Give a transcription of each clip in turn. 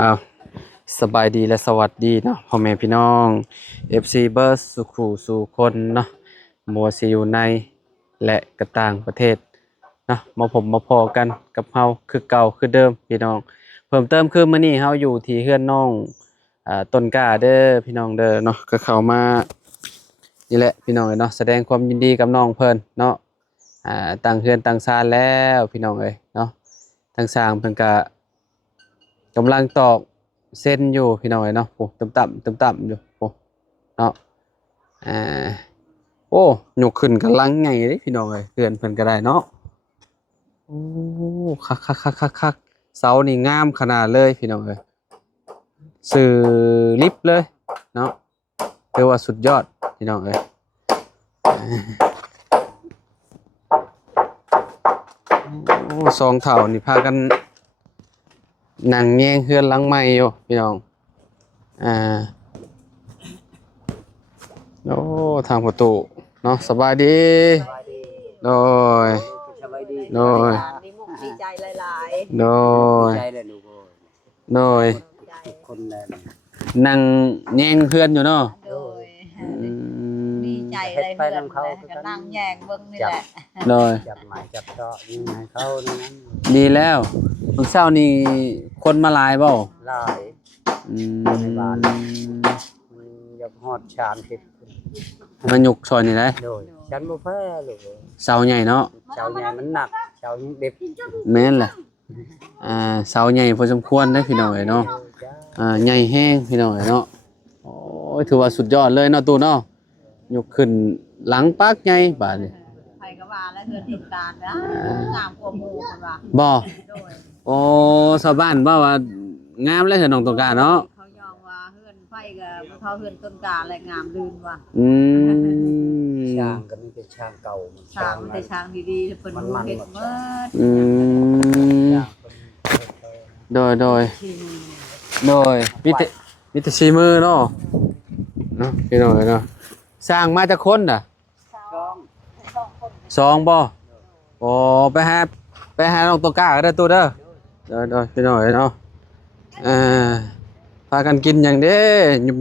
อ้าวสบายดีและสวัสดีเนาะพ่อแม่พี่น้อง FC เบิร์สสุขูสู่คนเนาะมัวสิอยู่ในและกระต่างประเทศเนาะมาผมมาพอกันกับเฮาคือเก่าคือเดิมพี่น้องเพิ่มเติมคือมื้อนี้เฮาอยู่ที่เฮือนน้องต้นกล้าเด้อพี่น้องเด้อเนาะก็เข้ามานี่แหละพี่น้องเนาะแสดงความยินดีกับน้องเพิ่นเนาะต่างเฮือนต่างศาลแล้วพี่น้องเอ้ยเนาะทางสร้างเพิ่นก็กำลังตอกเส้นอยู่พี่น้องเนาะโอ้ต่ำอยู่โอ้เนาะอ่าโอ้ยกขึ้นกำลังไงเด้พี่น้องเพื่อนเพิ่นก็ได้เนาะโอ้คักเสานี่งามขนาดเลยพี่น้องสื่อลิฟต์เลยเนาะเรียกว่าสุดยอดพี่น้องโอ้สองเถ่านี่พากันนั่งแยงเฮือนหลังใหม่อยู่พี่น้องโอ้ทางประตูเนาะสบายดีโดยโดยดีใจหลายโดยโดยคนแลนนั่งแยงเฮือนอยู่เนาะโดยดีใจเลยเพื่อนก็นั่งแยงเบิ่งนี่แหละโดยจับหมายจับเจาะยิงให้เขานั้นดีแล้วมื้อเช้านี่คนมาหลายบ่หลายในบ้านอยากฮอดชามสิบมันยกซอยนี่ได้ โดยฉันบ่แพ้ลูก เสาใหญ่เนาะเสาใหญ่มันหนักเสาเด็บแม่นแหละเสาใหญ่พอสมควรเด้อพี่น้องเนาะใหญ่แห้งพี่น้องเนาะโอ้ยถือว่าสุดยอดเลยเนาะตู่เนาะยกขึ้นหลังปากใหญ่บาดนี้ไผก็ว่าแล้วเฮือนติดตานะงามกว่าหมู่เพิ่นว่าบ่โดยโอ้ชาวบ้านว่างามเลยเฮือนน้องตงกาเนาะเขายอมว่าเฮือนไผก็เขาเฮือนต้นกาและงามลื่นว่ะช่างก็มีแต่ช่างเก่าช่างแต่ช่างดีๆเพิ่นเฮ็ดหมดโดยมีแต่ชีมือเนาะพี่น้องเนาะสร้างมาจากคนน่ะสองบ่โอ้ไปหาน้องตัวกล้าก็ได้ตัวเด้อโดยพี่น้องเนาะพากันกินอย่างเด้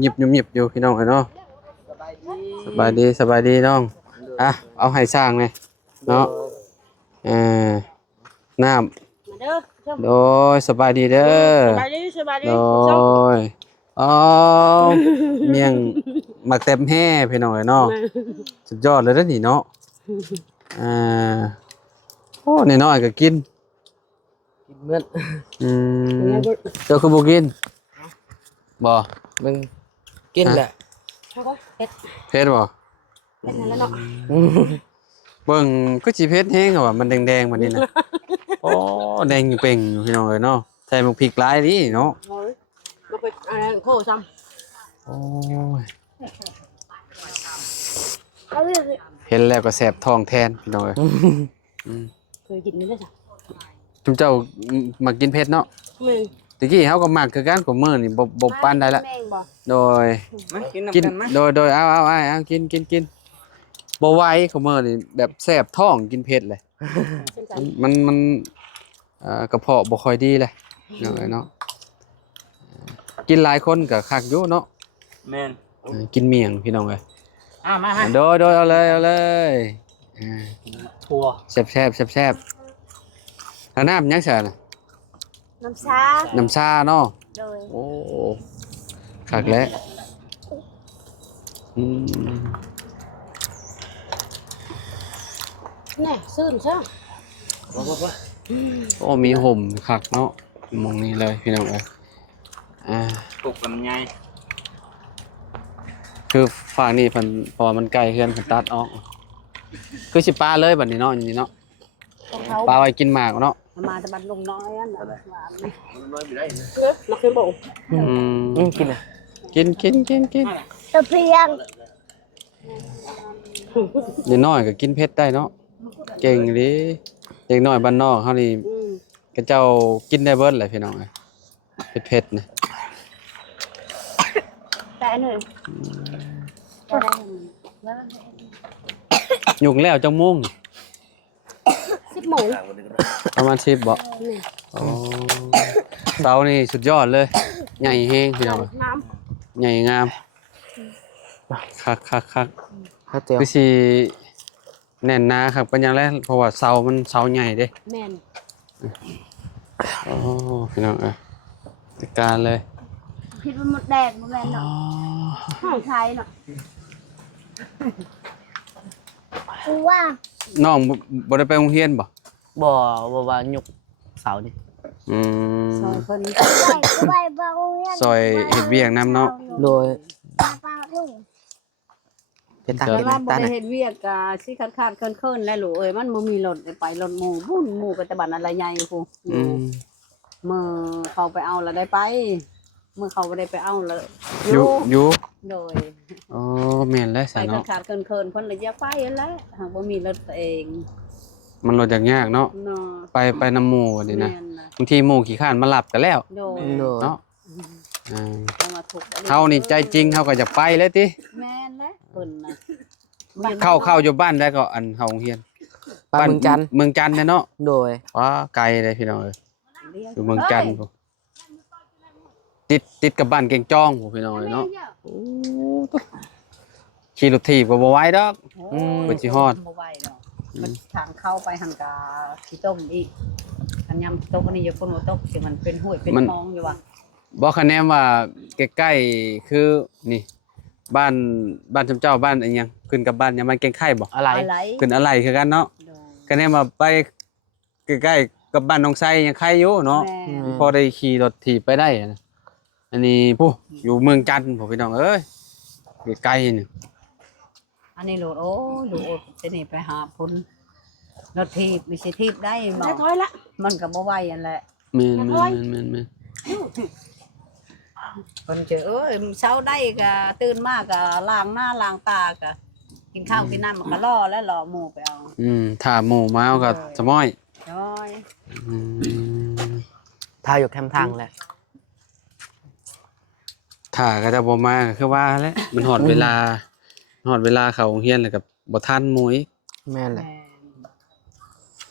หยิบอยู่พี่น้องเนาะสบายดีน้องเอาให้สร้างเลยเนาะน้ำโดยสบายดีเด้อโดยเมียงหมักเต็มแห่พี่น้องเนาะสุดยอดเลยเด้อนี่เนาะโอ้นี่น้อยก็กินเมื่อเจ้าคือบ่กินบ่มึงกินแหละเผ็ดบ่เบิ่งก็สิเผ็ดแฮงอ่ะมันแดงๆบัดนี้น่ะโอ้แดงเป่งอยู่พี่น้องเนาะใส่หมกพริกหลายดิเนาะบ่ไปอะไรโคซ้ำโอ้ยเห็นแล้วก็แสบท้องแทนพี่น้องเคยกินมั้ยล่ะจุ๊เจ้ามากินเผ็ดเนาะตะกี้เฮาก็มักคือกันกับมื้อนี่บ่ปานได้ละโดยกินโดยเอากินบ่ไหวของมื้อนี่แบบแสบท้องกินเผ็ดเลยมันกระเพาะบ่ค่อยดีเลยเนาะกินหลายคนก็คักอยู่เนาะแม่นกินเมี่ยงพี่น้องเอ้ยมาโดยเอาเลยทัวแซ่บน้ำยังซะน่ะน้ำชาเนาะโอ้คักแล้วแน่ซื่นซะโอ้มีห่มคักเนาะมองนี่เลยพี่น้องเอ้ยปลูกกันไงคือฝั่งนี้เพิ่นพอมันใกล้เฮือนเพิ่นตัดออกคือสิปลาเลยบัดนี้เนาะอย่างนี้เนาะปลาไว้กินหมากเนาะมาแต่บัดลงน้อยอันน่ะน้อยอยู่ได้นักคือบ่กินอ่ะกินตะเพียงเด็กน้อยก็กินเผ็ดได้เนาะเก่งดิเด็กน้อยบ้านนอกเฮานี่กระเจ้ากินได้เบิดแหละพี่น้องเผ็ดนะแต่หนึ่งยุงแล้วจังมุ่ง 10 โมง ประมาณ10บ่อ๋อเสานี่สุดยอดเลยใหญ่แฮงพี่น้อง น้ ใหญ่งามคัก ถ้าเจียว คือสิแน่นหนาครับเป็นอย่างแรกเพราะว่าเสามันเสาใหญ่เด้ แม่น โอ้พี่น้องจัดการเลย ผิดมันหมดแดงบ่แม่น อ๋อ เนาะห้องไทยเนาะว่า น้องบ่ได้ไปโรงเรียนบ่ บ่ว่าหยกเสานี่ อืม ซอยเพิ่น ไปเบาเนี่ย ซอยเฮ็ดเวียกนํเนาะ โดย ปลาทุ่ง เป็นตา แต่ เป็น ว่าบ่ ตา ได้ น่ะ เฮ็ดเวียกกะสิขาดๆเคินๆแล้วลูกเอ้ยมันบ่มีรถไปรถหมู่บุ่นหมู่ก็แต่บัดอะไรใหญ่พู อืม มื้อเขาไปเอาแล้วได้ไปมื้อเขาบ่ได้ไปเอาแล้ว อยู่ โดย อ๋อแม่นแล้ว ไป ซะเนาะ ขาดๆเคินๆเพิ่นเลยอยากไปนั่นแหละหากบ่มีรถตัวเอง มันรถยากๆเนาะ เนาะ ไปนำหมู่นี่นะ แม่นนะ บางทีหมู่ขี้ข้านมาหลับก็แล้ว โดย โดย เนาะอ่า จะมาถูกข์ เฮานี่ใจจริงเฮาก็จะไปเลยติ แม่นแหละเพิ่นน่ะ เข้าอยู่บ้านได้ก็อันเฮาโรงเรียน ปลาเมืองจันทน์ เมืองจันทน์เนาะ โดย ว้าไกลเลยพี่น้องเอ้ย เลี้ยง อยู่เมืองจันทน์พุ่นติดกับบ้านเก่งจ้องพุ่นพี่น้องเอ้ยเนาะขี่รถถีบก็บ่ไหวดอก ไปสิฮอด บ่ไหวเนาะมันทางเข้าไปหันกาขี้ต้มอีกอันยำตกอันนี้อย่าฝนบ่ตกสิมันเป็นห้วยเป็นคลองอยู่ว่ะ บ่คะแนนว่าใกล้ๆคือนี่ บ้านจำเจ้าบ้านอีหยังขึ้นกับบ้านยังมันเก่งไข่บ่ อะไร อะไร ขึ้นอะไรคือกันเนาะ โดย คะแนนว่าไปใกล้ๆกับบ้านน้องไซยังไข่อยู่เนาะ แม่ พอได้ขี่รถถีบไปได้นะอันนี้ผู้อยู่เมืองจันทน์ผมพี่น้องเอ้ยไกลๆนี่ อันนี้โลดโอ้ยโลดจะนี่ไปหาพุ่นรถถีบไม่ใช่ถีบได้บ่ ได้ถอยละ มันก็บ่ไหวอันแหละ แม่น เพิ่นเจอเอ้ยเช้าได้ก็ตื่นมาก็ล้างหน้าล้างตาก็กินข้าวกินน้ำมันก็รอแล้วรอหมู่ไปเอา ถ้าหมู่มาเอาก็สะม้อย น้อย อืม ทาอยู่แคมทางแหละ ถ้าก็จะบ่มาก็คือว่าแหละมันฮอดเวลาเข้าโรงเรียนแล้วก็บ่ทันหมู่อีก แม่นแหละ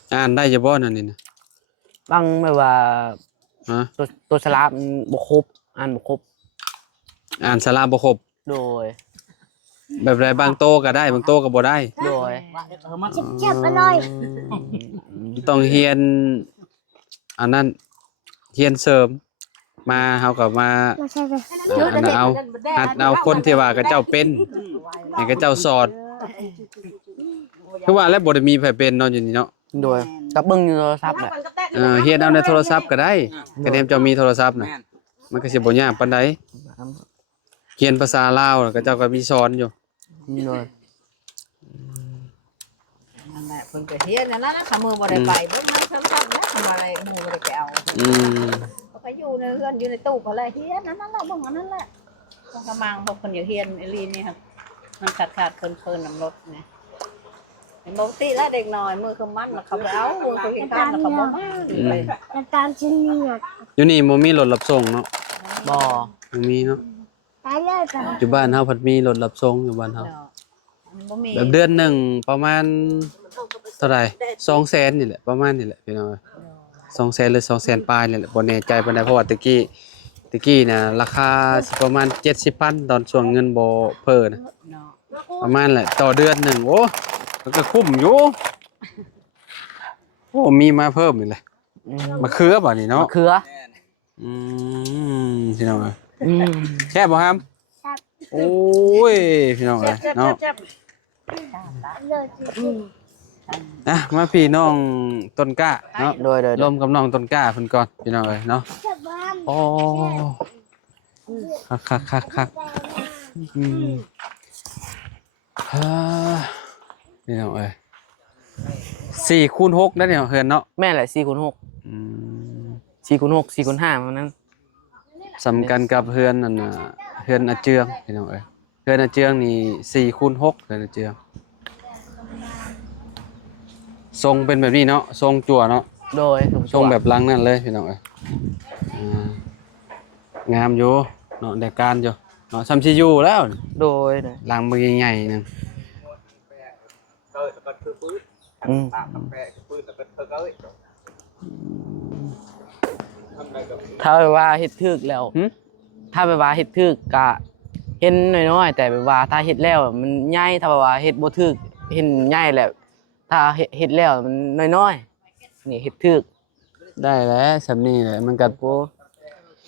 แม่ อ่านได้จะบ่นั่นนี่นะ บางแบบว่า ฮะ ตัวสลาบบ่ครบอ่านบ่ครบ อ่านสาระบ่ครบ โดย แบบไรบางโตก็ได้บางโตก็บ่ได้ โดย เจ็บอร่อย ต้องเรียนอันนั้นเรียนเสริมมาเฮาก็มา ไม่ใช่เลย อันนั้นเอาหัดเอาคนที่ว่าเขาเจ้าเป็นให้เขาเจ้าสอนคือว่าแล้วบ่ได้มีไผเป็นเนาะอยู่นี่เนาะ โดยกับเบิ่งอยู่โทรศัพท์แหละ เรียนเอาในโทรศัพท์ก็ได้คะแนนเจ้ามีโทรศัพท์น่ะมันก็สิบ่ยากปานใดเรียนภาษาลาวแล้วก็เจ้าก็มีสอนอยู่ โดย นั่นแหละเพิ่นก็เฮียนนั่นล่ะถ้ามือบ่ได้ไปเบิ่งมันซ้ำๆแล้วทำอะไรหมู่บ่ได้ไปเอา อืม เขาก็อยู่ในเรือนอยู่ในตู้อะไรเฮียนนั่นแหละเบิ่งอันนั้นแหละต้องกำลังพวกคนอยู่เฮียนไอ้ลีนี่ครับมันขาดๆเคินๆน้ำรถไงเป็นปกติแล้วเด็กน้อยมือคือมันแล้วเขาไปเอามือเขาเห็นการแล้วเขาบ่มาเลย น้ำตาลชิ้นนี้อ่ะ อยู่นี่บ่มีรถรับส่งเนาะ บ่ บ่มีเนาะ ตายเลยจ้ะ อยู่บ้านเฮาพัดมีรถรับส่งอยู่บ้านเฮา เนาะมันบ่มี แบบเดือนหนึ่งประมาณเท่าไหร่200,000นี่แหละประมาณนี่แหละพี่น้อง200,000หรือ200,000ปลายนี่แหละบ่แน่ใจปานใดเพราะว่าตะกี้น่ะราคาสิประมาณ70,000ตอนช่วงเงินบ่เพ้อนะ เนาะ ประมาณแหละต่อเดือนหนึงโอ้มันก็คุ้มอยู่โอ้มีมาเพิ่มอีกเลยมะเขือบ่นี่เนาะ มะเขือ อืพี่น้องเอ้ย อืม แซ่บบ่ครับโอ้ยพี่น้องเอ้ยเนาะ เลยสิ มาพี่น้องต้นกล้าเนาะ โดยโดย ร่วมกับน้องต้นกล้าเพิ่นก่อนพี่น้องเอ้ยเนาะ เจ็บบ้าน โอ้คักอืมฮ่านี่น้องเอ้ย4x6ได้เนี่ยเฮือนเนาะ แม่นแหละ4x6 อืม 4x6 4x5 มันนั้น สำคัญกับเฮือนนั่นน่ะเฮือนอาเจืองพี่น้องเอ้ยเฮือนอาเจืองนี่4x6เฮือนอาเจืองทรงเป็นแบบนี้เนาะทรงจั่วเนาะ โดย ทรงแบบหลังนั่นเลยพี่น้องเอ้ยงามอยู่เนาะได้การอยู่เนาะซ้ำสิอยู่แล้ว โดย หลังมือใหญ่ๆนึง อืม ตามกาแฟปืนแต่เป็นเอ้ย ถ้าไปว่าเฮ็ดถึกแล้ว หึ ถ้าไปว่าเฮ็ดถึกก็เห็นน้อยๆแต่ไปว่าถ้าเฮ็ดแล้วมันใหญ่ถ้าว่าเฮ็ดบ่ถึกเห็นใหญ่แหละถ้าเฮ็ดแล้วมันน้อยๆนี่เฮ็ดถึก ได้แล้วสำนี้แหละมันก็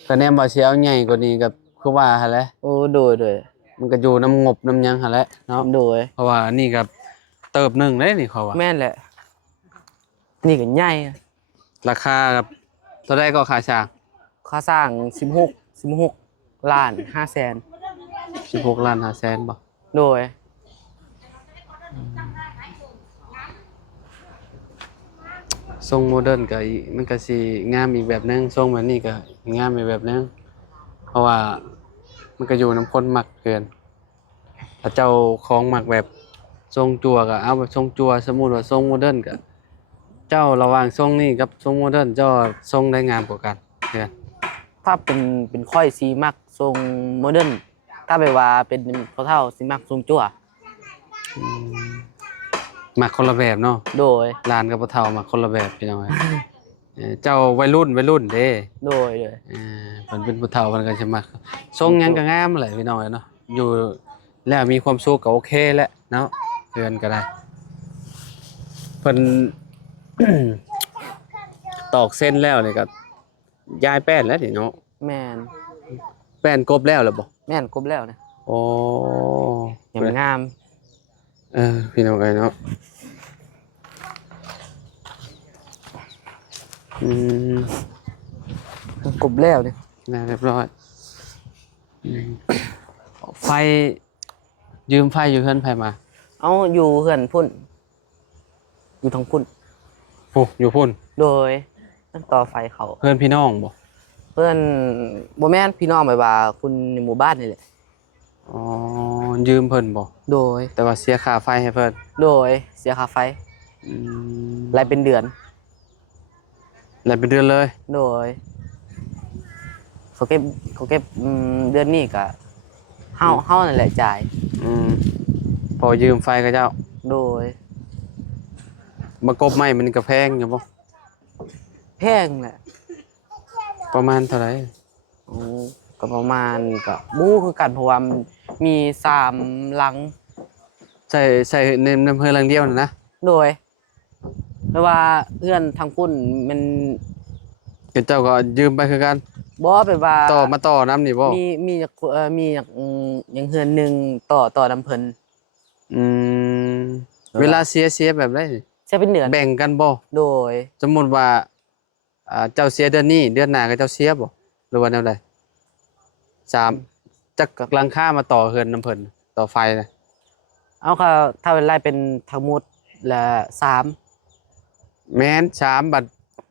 คะแนนบ่สิเอาใหญ่กว่านี้ก็คือว่าหั่นแหละ โอ้โดย มันก็อยู่น้ำงบน้ำหยังหั่นแหละเนาะ โดย เพราะว่านี่ก็เติบหนึงเด้นี่เขาว่า แม่นแหละ นี่ก็ใหญ่ ราคากับเท่าใดก็ค่าช่าง ค่าสร้าง16ล้าน5แสน 16ล้าน5แสนบ่ โดย ทรงโมเดิร์นก็มันก็สิงามอีกแบบนึงทรงแบบนี้ก็งามอีกแบบนึงเพราะว่ามันก็อยู่นำคนมักเกินถ้าเจ้าของมักแบบทรงจั่วก็เอาแบบทรงจั่วสมมุติว่าทรงโมเดิร์นก็เจ้าระหว่างทรงนี้กับทรงโมเดิร์นเจ้าทรงได้งามกว่ากันเดือน ถ้าเป็นค่อยสีมักทรงโมเดิร์นถ้าไปว่าเป็นพ่อเฒ่าสีมักทรงจั่ว มักคนละแบบเนาะ โดย ลานกับปะเฒ่ามักคนละแบบพี่น้องเอ้ยเจ้าวัยรุ่นเด้ โดย เพิ่นเป็นผู้เฒ่าเพิ่นก็สิมักทรงหยังก็งามแหละพี่น้องเอ้ยเนาะอยู่แล้วมีความสุขก็โอเคแหละเนาะเพื่อนก็ได้เพิ่น ตอกเส้นแล้วนี่ก็ย้ายแป้นแล้วนี่เนาะ แม่น แป้นกบแล้วเหรอบ่ แม่นครบแล้วนะ โอ้ อย่างงาม พี่น้องเอ้ยเนาะอืม ครบแล้วเนี่ย น่าเรียบร้อยไฟยืมไฟอยู่เฮือนไผมา เอาอยู่เฮือนพุ่น อยู่ทางพุ่น โอ้อยู่พุ่น โดยตั้งต่อไฟเขา เพื่อนพี่น้องบ่ เพื่อนบ่แม่นพี่น้องแบบว่าคุณในหมู่บ้านนี่แหละ อ๋อยืมเพิ่นบ่ โดย แต่ว่าเสียค่าไฟให้เพิ่น โดยเสียค่าไฟ อืม รายเป็นเดือน แล้วเป็นเดือนเลย โดยเขาเก็บเดือนนี้ก็เฮานั่นแหละจ่าย อืมพอยืมไฟกับเจ้า โดย มากบไม้มันก็แพงอยู่บ่ แพงแหละ ประมาณเท่าไหร่ อืมก็ประมาณก็บู้คือกันเพราะว่ามันมี3หลัง ใส่ในเพิ่นหลังเดียวน่ะนะ โดยไม่ว่าเพื่อนทางพุ่นมัน เจ้าก็ยืมไปคือกัน บ่แบบว่า ต่อน้ำนี่บ่ มีจากมีจากอย่างเฮือนหนึงต่อน้ำเพิ่น อืมเวลาเสียแบบไร ใช้เป็นเดือน แบ่งกันบ่ โดย สมมุติว่าเจ้าเสียเดือนนี้เดือนหน้าก็เจ้าเสียบ่หรือว่าแนวใด3จักหลังคามาต่อเฮือนน้ำเพิ่นต่อไฟนะ เอาค่ะถ้าเป็นรายเป็นทั้งหมดละ3 แม่น3บัด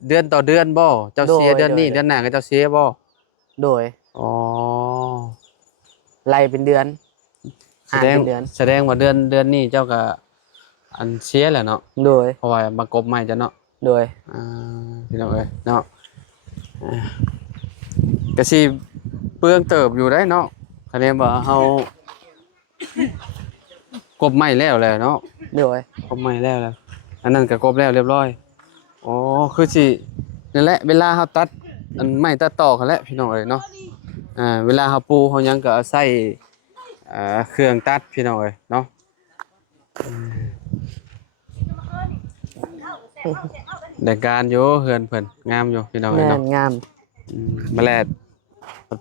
เดือนต่อเดือนบ่เจ้าเสีย โดย เดือนนี้ โดย เดือนหน้าก็เจ้าเสียบ่ โดย อ๋อ รายเป็นเดือน แสดง เป็นเดือน แสดงว่าเดือนนี้เจ้าก็อันเสียแหละเนาะ โดย เพราะว่ามากบใหม่จ้ะเนาะ โดย พี่น้องเอ้ยเนาะก็สิเปลืองเติบอยู่ได้เนาะคะแนนว่าเฮากบใหม่แล้วแหละเนาะ โดย กบใหม่แล้วอันนั้นก็กบแล้วเรียบร้อยอ๋อคือสินั่นแหละเวลาเฮาตัดอันไม้ตัดต่อกันแหละพี่น้องเอ้ยเนาะเวลาเฮาปูเฮาหยังก็ใช้เครื่องตัดพี่น้องเอ้ยเนาะได้การอยู่เฮือนเพิ่นงามอยู่พี่น้องเอ้ย แม่ เนาะ นงาม มาแลด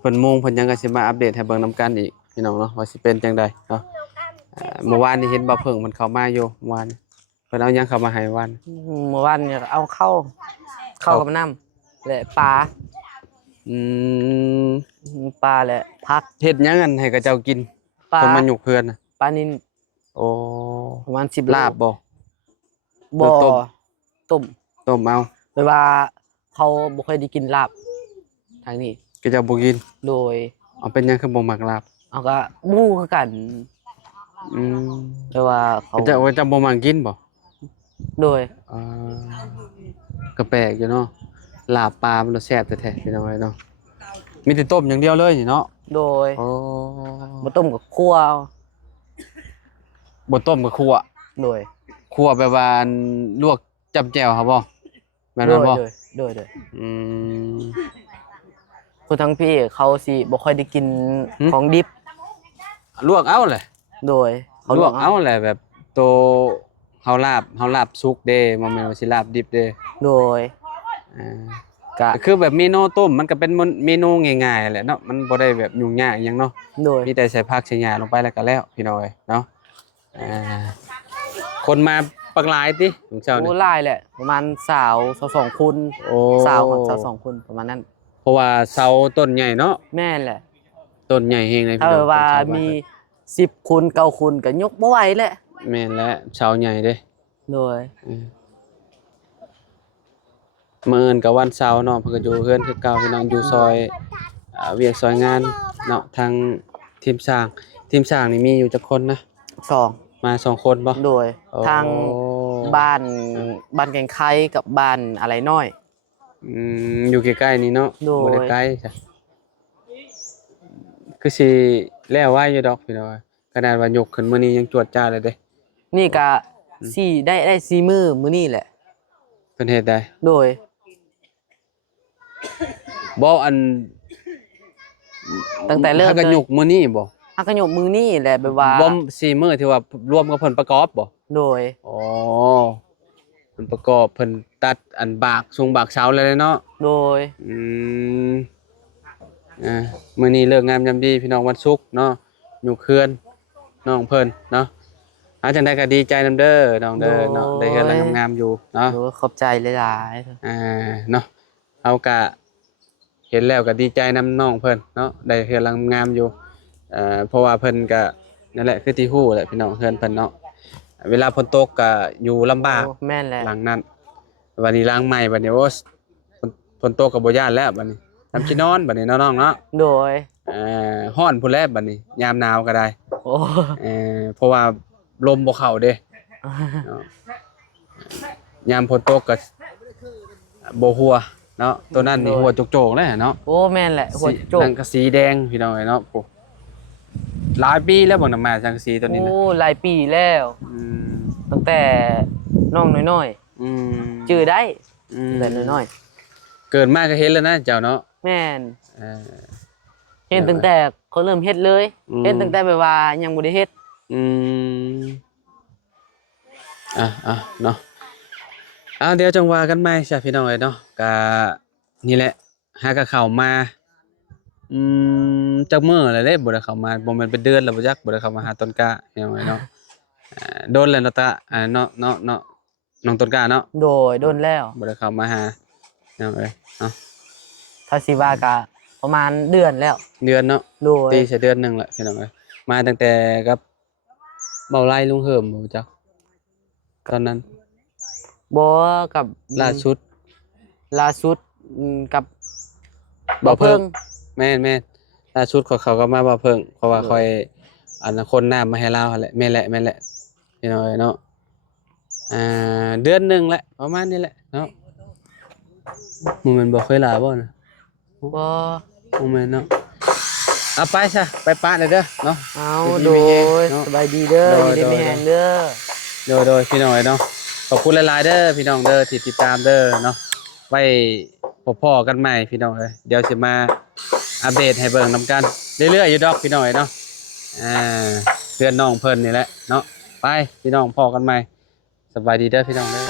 เพิ่นมุ่งเพิ่นยังก็สิมาอัปเดตให้เบิ่งนํกันอีกพี่น้องเนาะว่าสิเป็นจังใดเนาะเมื่อวานนี้เห็นบ่เพิ่งมันเข้ามาอยู่เมื่อวานเพิ่นเอาหยังเข้ามาให้วัน เมื่อวานเนี่ยเอาเข้ากับน้ำและปลา อืม ปลาและผัก เฮ็ดหยังอันให้กับเจ้ากิน ปลา เพิ่นมาหยุกเพื่อนน่ะ ปลานิล โอ้ ประมาณ10 ลาบบ่ บ่ ต้ม ต้ม ต้มเอา แปลว่าเขาบ่เคยได้กินลาบทางนี้ ก็เจ้าบ่กิน โดย เอาเป็นหยังคือบ่มักลาบ เอาก็บู้คือกัน อืม แปลว่าเขา เจ้าบ่มักกินบ่ โดย อ่าก็แปลกอยู่เนาะลาบปลามันรสแซ่บแท้ๆพี่น้องเอ้ยเนาะมีแต่ต้มอย่างเดียวเลยนี่เนาะ โดย โอ้ บ่ต้มกับคั่วเอา บ่ต้มก็คั่ว โดย ค คั่วแบบว่าอันลวกจับแจ่วครับบ่แม่น โด บ่ ย บ่ โดย อืม คนทั้งพี่เขาสิบ่ค่อยได้กิน หึ ของดิบ ลวกเอาแหละ โดยเขา ลวกเอาแหละแบบโตเฮาลาบสุกเด้บ่แม่นว่าสิลาบดิบเด้ โดย อ่า กะ ก็คือแบบเมนูต้มมันก็เป็นเมนูง่ายๆแหละเนาะมันบ่ได้แบบยุ่งยากอิหยังเนาะ โดย มีแต่ใส่ผักใส่หญ้าลงไปแล้วก็แล้วพี่น้อยเนาะคนมาปักหลายติของเจ้า โอ้ นี่ หลายแหละ ประมาณ22คน โอ้ 22คนประมาณนั้น เพราะว่าเสาต้นใหญ่เนาะ แม่นแหละ ต้นใหญ่เฮงเลย ถ้า พี่น้อง ว่า ของชบ้น มี10คน9คนก็ยกบ่ไหวแหละ แม่นและเสาใหญ่เด้ โดย มื้ออื่นก็วันเสาร์เนาะเพิ่นก็อยู่เฮือนคือเก่าพี่น้องอยู่ซอยเวียกซอยงานเนาะทางทีมสร้างนี่มีอยู่จักคนนะ 2 มา2คนบ่ โดย โอ้ ทางบ้านแก่งไคกับบ้านอะไรน้อย อยู่ใกล้ๆนี่เนาะ โดย บ่ได้ไกลจ้ะคือสิแล้วไว้อยู่ดอกพี่น้องขนาดว่ายกขึ้นมื้อนี้ยังจวดจ้าเลยเด้ นี่ก็ได้4มื้อนี้แหละ เพิ่นเฮ็ดได้ โดย บ่อัน ตั้งแต่เริ่ม ถ้าก็ เลย ยกมื้อนี้บ่ ฮักก็ยกมือนี่แหละแบบว่า บ่4มื้อที่ว่ารวมกับเพิ่นประกอบบ่ โดย อ๋อเพิ่นประกอบเพิ่นตัดอันบากทรงบากเสาแล้วเนาะ โดย อืมมื้อนี้เลิกงามยามดีพี่น้องวันศุกร์เนาะอยู่เคือนน้องเพิ่นเนาะจังได๋ก็ดีใจนำเด้อน้องเด้อเนาะได้เฮือนหลังงามๆอยู่เนาะ โดยขอบใจหลาย เนาะเฮาก็เห็นแล้วก็ดีใจนำน้องเพิ่นเนาะได้เฮือนหลังงามอยู่เพราะว่าเพิ่นก็นั่นแหละคือที่ฮู้แหละพี่น้องเฮือนเพิ่นเนาะเวลาฝนตกก็อยู่ลำ ๆ บาก โอ้แม่นแหละ หลังนั้นวันนี้ล้างใหม่บัดนี้โอ้ฝนตกก็บ่ย่านแล้วบัดนี้ทำที่นอนบัดนี้เนาะน้องเนาะ โดย ฮ้อนพุ่นแลบัดนี้ยามหนาวก็ได้ โอ้ เพราะว่าลมบ่เข้าเด้เนาะยามฝนตกก็บ่หัวเนาะตัวนั้นนี่หัวโจกๆเลยเนาะ โอ้แม่นแหละหัวโจก สังกะสีแดงพี่น้องเนาะโอ้หลายปีแล้วบ่นำมาสังกะสีตัวนี้ โอ้ นะ หลายปีแล้ว อืม ตั้งแต่น้องน้อย อืม ๆชื่อได้ อืม แต่น้อย เกิดมาก็เห็นแล้วนะเจ้าเนาะ ๆแม่น เออ เห็นตั้งแต่เขาเริ่มเฮ็ดเลย อืม เฮ็ดตั้งแต่แบบว่ายังบ่ได้เฮ็ด อืมเนาะเดี๋ยวจังว่ากันใหม่จ้ะพี่น้องเอ้ยเนาะก็นี่แหละหากับข้าวมาจักมื้อแล้วเด้บ่ได้เข้ามาบ่แม่นเป็นเดือนแล้วบ่จักบ่ได้เข้ามาหาต้นกล้าพี่น้องเอ้ยเนาะโดนแล้วเนาะตาเนาะน้องต้นกล้าเนาะ โดยโดนแล้ว บ่ได้เข้ามาหาพี่น้องเอ้ยเนาะ ถ้าสิว่าก็ประมาณเดือนแล้ว เดือนเนาะ โดย ตีซะเดือนหนึงแหละพี่น้องเอ้ยมาตั้งแต่กับเบาไล่ลุงเหิมบ่จักตอนนั้น บ่กับ ล่าสุด กับ บ่เพิ่ง แม่นล่าสุดเขาก็มาบ่เพิ่งเพราะว่าคอยอันนั้นคนน้ำมาให้เราหั่นแหละแม่นแหละพี่น้อยเนาะเดือนหนึงแหละประมาณนี้แหละเนาะมันบ่เคยลาบ่นะ บ่ แม่นเนาะเอาไปซะไปปะเลยเด้อเนาะ เอา อยู่ โด ดี ย มีแฮงเนาะ สบายดีเด้อ โดย อยู่ดีมีแฮงเด้อ โดยพี่น้อยเนาะขอบคุณหลายๆเด้อพี่น้องเด้อที่ติดตามเด้อเนาะไว้พอๆกันใหม่พี่น้องเอ้ยเดี๋ยวสิมาอัปเดตให้เบิ่งนํกันเรื่อยๆอยู่ดอกพี่น้อยเนาะเพื่อนน้องเพิ่นนี่แหละเนาะไปพี่น้องพอกันใหม่สบายดีเด้อพี่น้องเด้อ